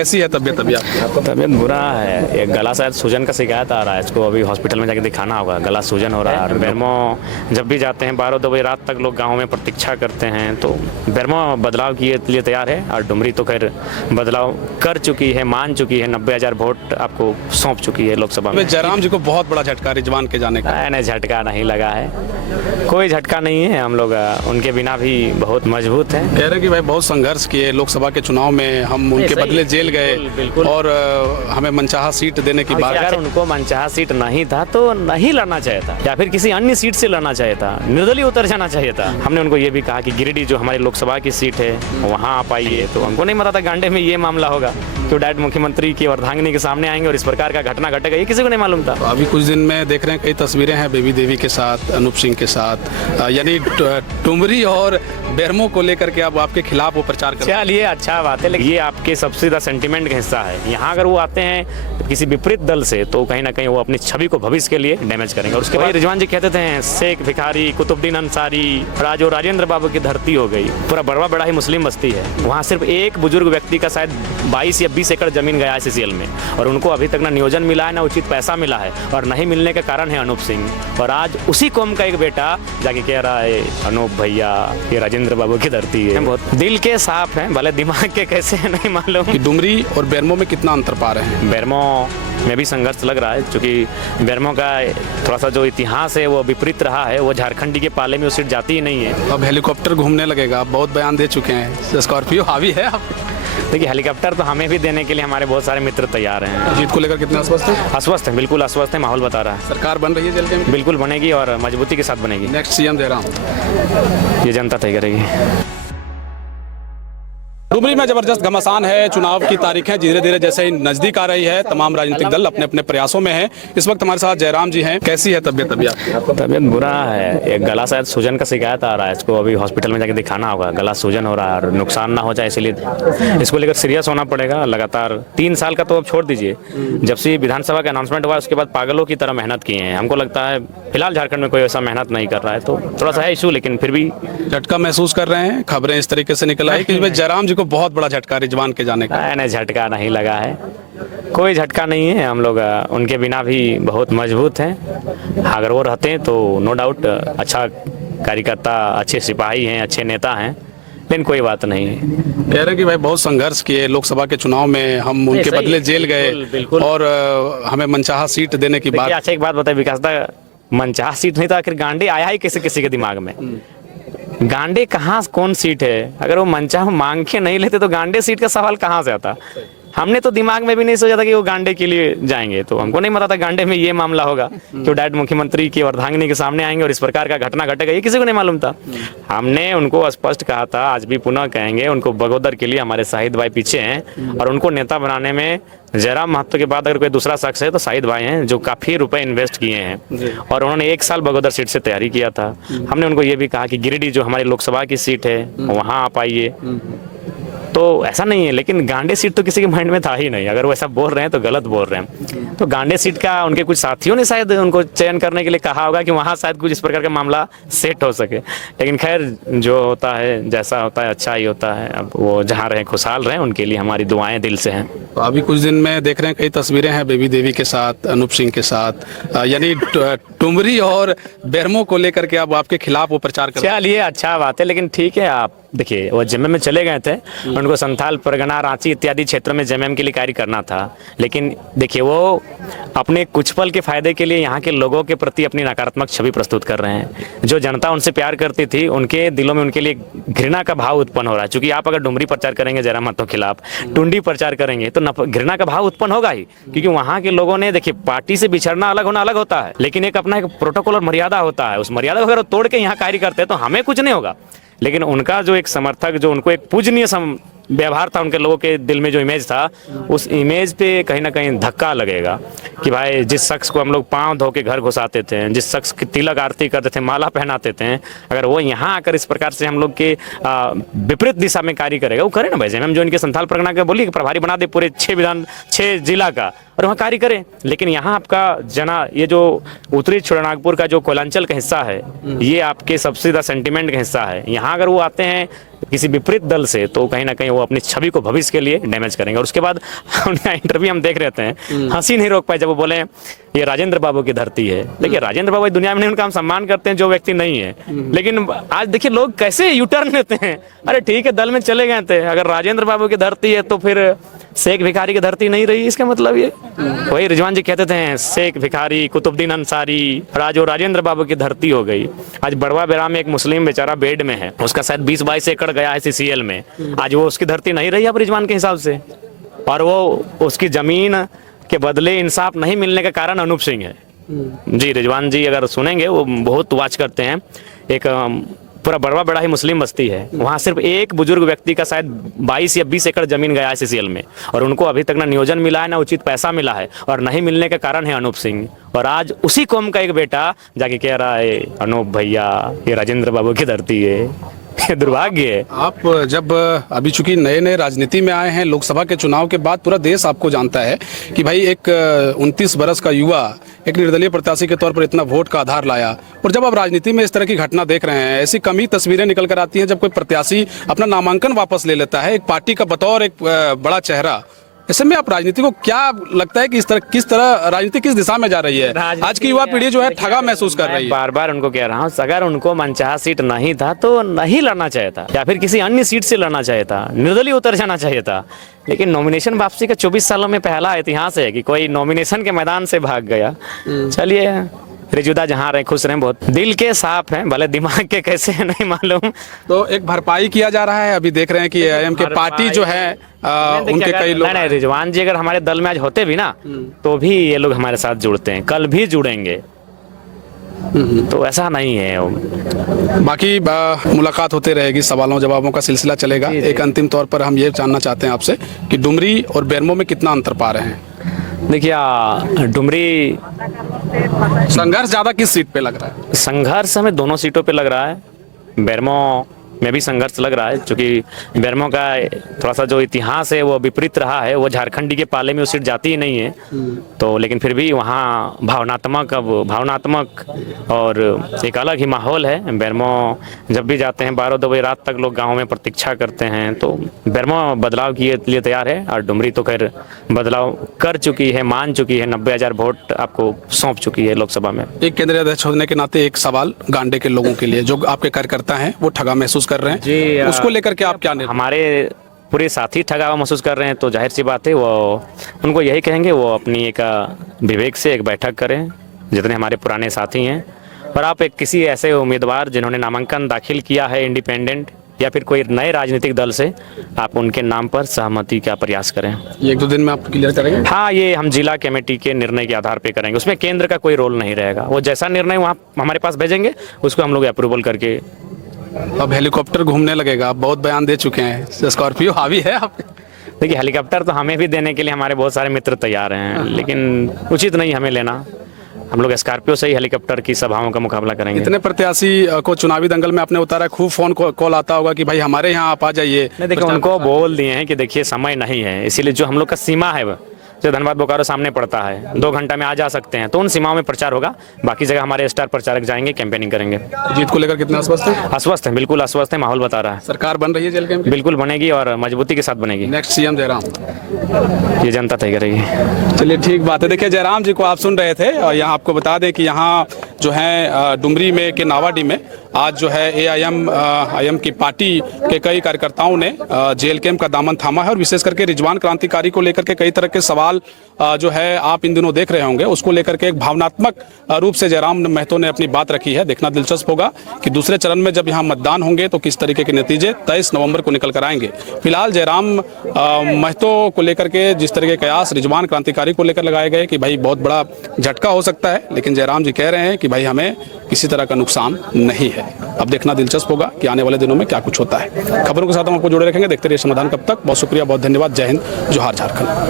कैसी है तबीयत अभी आपकी? तबीयत बुरा है, ये गला शायद सूजन का शिकायत आ रहा है, इसको अभी हॉस्पिटल में जाके दिखाना होगा। गला सूजन हो रहा है और बेरमो जब भी जाते हैं 12-2 बजे रात तक लोग गांव में प्रतीक्षा करते हैं, तो बेरमो बदलाव के लिए तैयार है और डुमरी तो खैर बदलाव कर चुकी है, मान चुकी है, 90,000 वोट आपको सौंप चुकी है लोकसभा में। जयराम जी को बहुत बड़ा झटका रिजवान के जाने का। नहीं, झटका नहीं लगा है, कोई झटका नहीं है। हम लोग उनके बिना भी बहुत मजबूत हैं। कह रहे हैं कि भाई बहुत संघर्ष किए लोकसभा के चुनाव में, हम उनके बदले जेल गए और हमें मनचाहा सीट देने की बात। अगर उनको मनचाहा सीट नहीं था तो नहीं लड़ना चाहिए था, या फिर किसी अन्य सीट से लड़ना चाहिए था, निर्दलीय उतर जाना चाहिए था। हमने उनको ये भी कहा कि गिरिडीह जो हमारी लोकसभा की सीट है वहाँ आप आइए, तो हमको नहीं पता था गांडे में ये मामला होगा, तो डायरेक्ट मुख्यमंत्री की अर्धांगिनी के सामने आएंगे और इस प्रकार का घटना घटेगा, ये किसी को नहीं मालूम था। अभी कुछ दिन में देख रहे हैं कई तस्वीरें हैं बेबी देवी के साथ, अनूप सिंह के साथ, यानी टुमरी और बेरमो को लेकर के अब आपके खिलाफ वो प्रचार कर। चलिए अच्छा बात है, लेकिन ये आपके सबसे ज्यादा सेंटिमेंट का हिस्सा है। यहाँ अगर वो आते हैं किसी विपरीत दल से तो कहीं ना कहीं वो अपनी छवि को भविष्य के लिए डैमेज करेंगे। और उसके बाद रिजवान जी कहते थे शेख भिखारी, कुतुबुद्दीन अंसारी, राजो राजेंद्र बाबू की धरती हो गई, पूरा बड़वा बड़ा ही मुस्लिम बस्ती है। वहाँ सिर्फ एक बुजुर्ग व्यक्ति का शायद 22 या 20 एकड़ जमीन गया है सीसीएल में, और उनको अभी तक ना नियोजन मिला है, ना उचित पैसा मिला है, और नहीं मिलने का कारण है अनूप सिंह। और आज उसी कौम का एक बेटा जाके कह रहा है अनूप भैया ये राजेंद्र बाबू की धरती है। बहुत दिल के साफ हैं, भले दिमाग के कैसे है नहीं मालूम। डुमरी और बेरमो में कितना अंतर पा रहे हैं? बेरमो में भी संघर्ष लग रहा है, क्योंकि बेरमो का थोड़ा सा जो इतिहास है वो विपरीत रहा है, वो झारखंडी के पाले में वो सीट जाती ही नहीं है। अब हेलीकॉप्टर घूमने लगेगा, बहुत बयान दे चुके हैं, स्कॉर्पियो हावी है। आप देखिए हेलीकॉप्टर तो हमें भी देने के लिए हमारे बहुत सारे मित्र तैयार हैं। जीत को लेकर कितने आश्वस्त हैं? आश्वस्त हैं, बिल्कुल आश्वस्त हैं, माहौल बता रहा है। सरकार बन रही है जल्दी में? बिल्कुल बनेगी और मजबूती के साथ बनेगी। नेक्स्ट सीएम जयराम, ये जनता तय करेगी। डुमरी में जबरदस्त घमासान है, चुनाव की तारीखें धीरे धीरे जैसे ही नजदीक आ रही है, तमाम राजनीतिक दल अपने अपने प्रयासों में हैं। इस वक्त हमारे साथ जयराम जी हैं। कैसी है तबीयत अभी आपकी? तबीयत बुरा है, एक गला शायद सूजन का शिकायत आ रहा है, इसको अभी हॉस्पिटल में जाके दिखाना होगा। गला सूजन हो रहा है और नुकसान ना हो जाए इसलिए इसको लेकर सीरियस होना पड़ेगा। लगातार 3 साल का तो अब छोड़ दीजिए, जब से विधानसभा का अनाउंसमेंट हुआ उसके बाद पागलों की तरह मेहनत किए हैं। हमको लगता है फिलहाल झारखंड में कोई ऐसा मेहनत नहीं कर रहा है, तो थोड़ा सा है इशू, लेकिन फिर भी झटका महसूस कर रहे हैं। खबरें इस तरीके से निकल आई कि जयराम जी को बहुत बड़ा झटका रिजवान के जाने का। नहीं, झटका नहीं लगा है, कोई झटका नहीं है। हम लोग उनके बिना भी बहुत मजबूत हैं। अगर वो रहते हैं तो नो डाउट अच्छा कार्यकर्ता, अच्छे सिपाही हैं, अच्छे नेता हैं, लेकिन कोई बात नहीं है। कह रहे हैं कि भाई बहुत संघर्ष किए लोकसभा के चुनाव में, हम उनके बदले जेल गए और हमें मनचाहा सीट देने की बात। अच्छा एक बात बताइए विकास दा, मनचाहा सीट नहीं था, आखिर गांडे आया ही किसी किसी के दिमाग में? गांडे कहाँ कौन सीट है? अगर वो मनचाहा मांग के नहीं लेते तो गांडे सीट का सवाल कहाँ से आता? हमने तो दिमाग में भी नहीं सोचा था कि वो गांडे के लिए जाएंगे, तो हमको नहीं पता था गांडे में ये मामला होगा, तो डायरेक्ट मुख्यमंत्री की अर्धांगिनी के सामने आएंगे और इस प्रकार का घटना घटेगा, ये किसी को नहीं मालूम था। हमने उनको स्पष्ट कहा था, आज भी पुनः कहेंगे, उनको बगोदर के लिए हमारे शाहिद भाई पीछे हैं, और उनको नेता बनाने में जयराम महतो के बाद अगर कोई दूसरा शख्स है तो शाहिद भाई हैं, जो काफी रुपए इन्वेस्ट किए हैं, और उन्होंने 1 साल बगोदर सीट से तैयारी किया था। हमने उनको ये भी कहा कि गिरिडीह जो हमारी लोकसभा की सीट है वहाँ आप आइए, तो ऐसा नहीं है। लेकिन गांडे सीट तो किसी के माइंड में था ही नहीं। अगर वो ऐसा बोल रहे हैं तो गलत बोल रहे हैं। तो गांडे सीट का उनके कुछ साथियों ने शायद उनको चयन करने के लिए कहा होगा कि वहाँ शायद कुछ इस प्रकार का मामला सेट हो सके, लेकिन खैर जो होता है जैसा होता है अच्छा ही होता है। अब वो जहाँ रहे खुशहाल रहे, उनके लिए हमारी दुआएं दिल से हैं। तो अभी कुछ दिन में देख रहे हैं कई तस्वीरें हैं बेबी देवी के साथ, अनूप सिंह के साथ, यानी टुमरी और बेरमो को लेकर के अब आपके खिलाफ वो प्रचार कर। चलिए अच्छा बात है, लेकिन ठीक है। आप देखिए वो जेएमएम में चले गए थे, उनको संथाल परगना, रांची इत्यादि क्षेत्रों में जेएमएम के लिए कार्य करना था, लेकिन देखिए वो अपने कुछ पल के फायदे के लिए यहाँ के लोगों के प्रति अपनी नकारात्मक छवि प्रस्तुत कर रहे हैं। जो जनता उनसे प्यार करती थी, उनके दिलों में उनके लिए घृणा का भाव उत्पन्न हो रहा है। क्योंकि आप अगर डुमरी प्रचार करेंगे जयराम महतो के खिलाफ, टुंडी प्रचार करेंगे तो घृणा का भाव उत्पन्न होगा ही, क्योंकि वहाँ के लोगों ने देखिए पार्टी से बिछड़ना अलग होना अलग होता है, लेकिन एक अपना एक प्रोटोकॉल और मर्यादा होता है। उस मर्यादा को अगर तोड़ के यहाँ कार्य करते हैं तो हमें कुछ नहीं होगा, लेकिन उनका जो एक समर्थक, जो उनको एक पूजनीय व्यवहार था, उनके लोगों के दिल में जो इमेज था, उस इमेज पे कहीं ना कहीं धक्का लगेगा कि भाई जिस शख्स को हम लोग पांव धो के घर घुसाते थे, जिस शख्स की तिलक आरती करते थे, माला पहनाते थे, अगर वो यहाँ आकर इस प्रकार से हम लोग के विपरीत दिशा में कार्य करेगा, वो करे ना भाई। जेएमएम जो इनके संथाल परगना के बोलिए कि प्रभारी बना दे पूरे 6 जिला का, और वहाँ कार्य करें। लेकिन यहाँ आपका ये जो उत्तरी छोटानागपुर का जो कोयलांचल का हिस्सा है, ये आपके सबसे ज्यादा सेंटिमेंट का हिस्सा है। यहाँ अगर वो आते हैं किसी विपरीत दल से, तो कहीं ना कहीं वो अपनी छवि को भविष्य के लिए डैमेज करेंगे। और उसके बाद उनका इंटरव्यू हम देख रहे थे, हंसी नहीं रोक पाए जब वो बोले ये राजेंद्र बाबू की धरती है। देखिए राजेंद्र बाबू इस दुनिया में नहीं, उनका हम सम्मान करते हैं जो व्यक्ति नहीं है, लेकिन आज देखिए लोग कैसे यूटर्न लेते हैं। अरे ठीक है, दल में चले गए थे, अगर राजेंद्र बाबू की धरती है तो फिर शेख भिखारी की धरती नहीं रही, इसका मतलब ये वही रिजवान जी कहते थे शेख भिखारी कुतुबुद्दीन अंसारी, और आज वो राजेंद्र बाबू की धरती हो गई। आज बड़वा बेरा में एक मुस्लिम बेचारा बेड में है, उसका शायद 20-22 एकड़ गया है CCL में, आज वो उसकी धरती नहीं रही अब रिजवान के हिसाब से। और वो उसकी जमीन के बदले इंसाफ नहीं मिलने का कारण अनूप सिंह है जी। रिजवान जी अगर सुनेंगे, वो बहुत वाच करते हैं, एक पूरा बड़वा बड़ा ही मुस्लिम बस्ती है, वहाँ सिर्फ एक बुजुर्ग व्यक्ति का शायद 22 या 20 एकड़ जमीन गया है CCL में, और उनको अभी तक ना नियोजन मिला है ना उचित पैसा मिला है, और नहीं मिलने के कारण है अनूप सिंह। और आज उसी कौम का एक बेटा जाके कह रहा है अनूप भैया ये राजेंद्र बाबू की धरती है। दुर्भाग्य है। आप जब अभी चूंकि नए नए राजनीति में आए हैं, लोकसभा के चुनाव के बाद पूरा देश आपको जानता है कि भाई एक 29 बरस का युवा एक निर्दलीय प्रत्याशी के तौर पर इतना वोट का आधार लाया, और जब आप राजनीति में इस तरह की घटना देख रहे हैं, ऐसी कम ही तस्वीरें निकल कर आती हैं जब कोई प्रत्याशी अपना नामांकन वापस ले लेता है एक पार्टी का बतौर एक बड़ा चेहरा। ऐसे में आप राजनीति को क्या लगता है कि किस तरह राजनीति किस दिशा में जा रही है? आज की युवा पीढ़ी जो है ठगा महसूस कर रही है। बार बार उनको कह रहा हूँ, अगर उनको मनचाहा सीट नहीं था तो नहीं लड़ना चाहिए था, या फिर किसी अन्य सीट से लड़ना चाहिए था, निर्दलीय उतर जाना चाहिए था। लेकिन नॉमिनेशन वापसी का 24 सालों में पहला इतिहास है कि कोई नॉमिनेशन के मैदान से भाग गया। चलिए रिजुदा जहाँ रहे खुश रहे, बहुत दिल के साफ हैं, भले दिमाग के कैसे है नहीं मालूम। तो एक भरपाई किया जा रहा है, अभी देख रहे हैं कि AIM के पार्टी जो है उनके कई लोग नहीं, रिजवान जी अगर हमारे दल में आज होते भी ना तो भी ये लोग हमारे साथ जुड़ते हैं, कल भी जुड़ेंगे, तो ऐसा नहीं है। बाकी मुलाकात होते रहेगी, सवालों जवाबों का सिलसिला चलेगा। एक अंतिम तौर पर हम ये जानना चाहते हैं आपसे कि डुमरी और बेरमो में कितना अंतर पा रहे हैं? देखिए डुमरी संघर्ष ज्यादा किस सीट पे लग रहा है? संघर्ष हमें दोनों सीटों पे लग रहा है। बेरमो में भी संघर्ष लग रहा है, क्योंकि बेरमो का थोड़ा सा जो इतिहास है वो विपरीत रहा है, वो झारखंडी के पाले में वो सीट जाती ही नहीं है, तो लेकिन फिर भी वहाँ भावनात्मक और एक अलग ही माहौल है। बेरमो जब भी जाते हैं 12-2 बजे रात तक लोग गाँव में प्रतीक्षा करते हैं, तो बेरमो बदलाव के लिए तैयार है। और डुमरी तो खैर बदलाव कर चुकी है, मान चुकी है, 90,000 वोट आपको सौंप चुकी है लोकसभा में। एक केंद्रीय अध्यक्ष होने के नाते एक सवाल गांडे के लोगों के लिए, जो आपके कार्यकर्ता हैं वो ठगा महसूस कर रहे हैं जी, उसको लेकर के आप क्या निर्णय? हमारे पूरे साथी ठगा हुआ महसूस कर रहे हैं, तो जाहिर सी बात है वो उनको यही कहेंगे वो अपनी एक विवेक से एक बैठक करें, जितने हमारे पुराने साथी हैं, और आप एक किसी ऐसे उम्मीदवार जिन्होंने नामांकन दाखिल किया है इंडिपेंडेंट या फिर कोई नए राजनीतिक दल से, आप उनके नाम पर सहमति का प्रयास करें। ये 1-2 दिन में आप क्लियर करेंगे? हाँ, ये हम जिला कमेटी के निर्णय के आधार पे करेंगे, उसमें केंद्र का कोई रोल नहीं रहेगा। वो जैसा निर्णय वहाँ हमारे पास भेजेंगे उसको हम लोग अप्रूवल करके। अब हेलीकॉप्टर घूमने लगेगा, आप बहुत बयान दे चुके हैं, स्कॉर्पियो हावी है आप? देखिए हेलीकॉप्टर तो हमें भी देने के लिए हमारे बहुत सारे मित्र तैयार हैं, लेकिन उचित नहीं हमें लेना। हम लोग स्कॉर्पियो से ही हेलीकॉप्टर की सभाओं का मुकाबला करेंगे। इतने प्रत्याशी को चुनावी दंगल में आपने उतारा, खूब फोन कॉल आता होगा कि भाई हमारे यहाँ आप आ जाइए। नहीं देखिए, उनको बोल दिए हैं कि देखिए समय नहीं है, इसीलिए जो हम लोग का सीमा है जो धनबाद बोकारो सामने पड़ता है, 2 घंटा में आ जा सकते हैं, तो उन सीमाओं में प्रचार होगा। बाकी जगह हमारे स्टार प्रचारक जाएंगे, कैंपेनिंग करेंगे। जीत को लेकर कितना आश्वस्त है? आश्वस्त है, बिल्कुल आश्वस्त है, माहौल बता रहा है। सरकार बन रही है जेल कैंप की? बिल्कुल बनेगी और मजबूती के साथ बनेगी। नेक्स्ट CM जयराम, ये जनता तय करेगी। चलिए ठीक बात है। देखिए जयराम जी को आप सुन रहे थे, और यहाँ आपको बता दें कि यहाँ जो है डुमरी में के नावाडी में आज जो है AIM की पार्टी के कई कार्यकर्ताओं ने जेल कैंप का दामन थामा है, और विशेष करके रिजवान क्रांतिकारी को लेकर के कई तरह के सवाल जो है आप इन दिनों देख रहे होंगे, उसको लेकर के एक भावनात्मक रूप से जयराम महतो ने अपनी बात रखी है। देखना दिलचस्प होगा कि दूसरे चरण में जब यहाँ मतदान होंगे तो किस तरीके के नतीजे 23 नवंबर को निकल कर आएंगे। फिलहाल जयराम महतो को लेकर के जिस तरह के कयास रिजवान क्रांतिकारी को लेकर लगाए गए कि भाई बहुत बड़ा झटका हो सकता है, लेकिन जयराम जी कह रहे हैं कि भाई हमें किसी तरह का नुकसान नहीं है। अब देखना दिलचस्प होगा कि आने वाले दिनों में क्या कुछ होता है। खबरों के साथ हम आपको जोड़े रखेंगे, देखते रहिए समाधान। कब तक बहुत शुक्रिया, बहुत धन्यवाद। जय हिंद, जोहार झारखंड।